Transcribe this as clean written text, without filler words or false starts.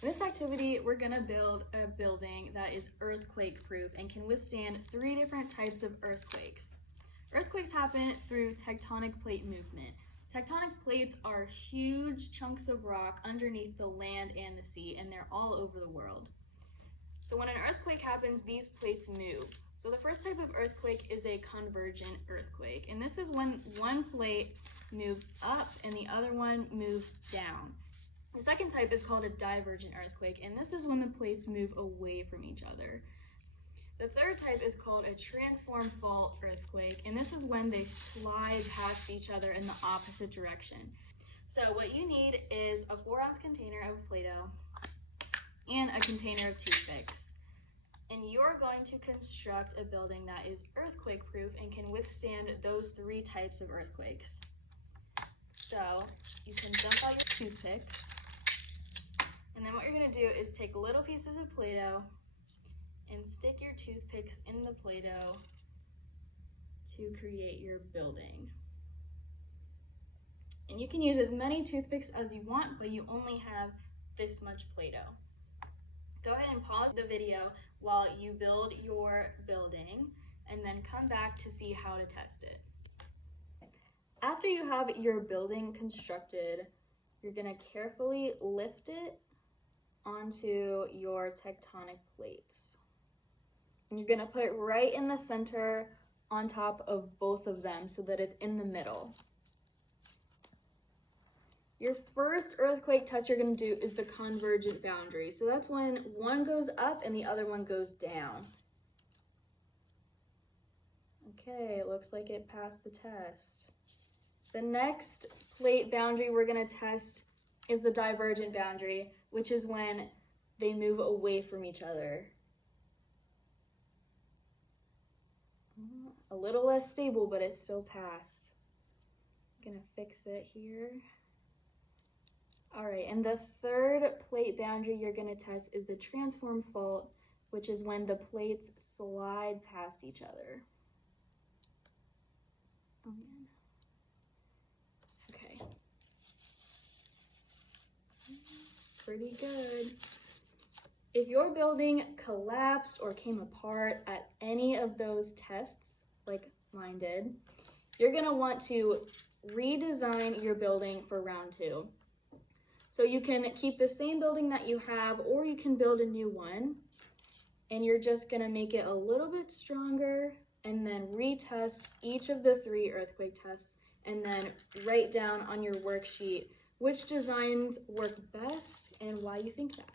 In this activity, we're gonna build a building that is earthquake proof and can withstand 3 different types of earthquakes. Earthquakes happen through tectonic plate movement. Tectonic plates are huge chunks of rock underneath the land and the sea, and they're all over the world. So when an earthquake happens, these plates move. So the first type of earthquake is a convergent earthquake, and this is when one plate moves up and the other one moves down. The second type is called a divergent earthquake, and this is when the plates move away from each other. The third type is called a transform fault earthquake, and this is when they slide past each other in the opposite direction. So what you need is a 4-ounce container of Play-Doh and a container of toothpicks. And you're going to construct a building that is earthquake proof and can withstand those 3 types of earthquakes. So you can dump out your toothpicks, and then what you're gonna do is take little pieces of Play-Doh and stick your toothpicks in the Play-Doh to create your building. And you can use as many toothpicks as you want, but you only have this much Play-Doh. Go ahead and pause the video while you build your building, and then come back to see how to test it. After you have your building constructed, you're gonna carefully lift it onto your tectonic plates. And you're gonna put it right in the center on top of both of them so that it's in the middle. Your first earthquake test you're gonna do is the convergent boundary. So that's when one goes up and the other one goes down. Okay, it looks like it passed the test. The next plate boundary we're gonna test is the divergent boundary, which is when they move away from each other. A little less stable, but it still passed. I'm gonna fix it here. All right, and the third plate boundary you're gonna test is the transform fault, which is when the plates slide past each other. Okay. Pretty good. If your building collapsed or came apart at any of those tests, like mine did, you're gonna want to redesign your building for round 2. So you can keep the same building that you have, or you can build a new one, and you're just gonna make it a little bit stronger, and then retest each of the 3 earthquake tests, and then write down on your worksheet which designs work best and why you think that.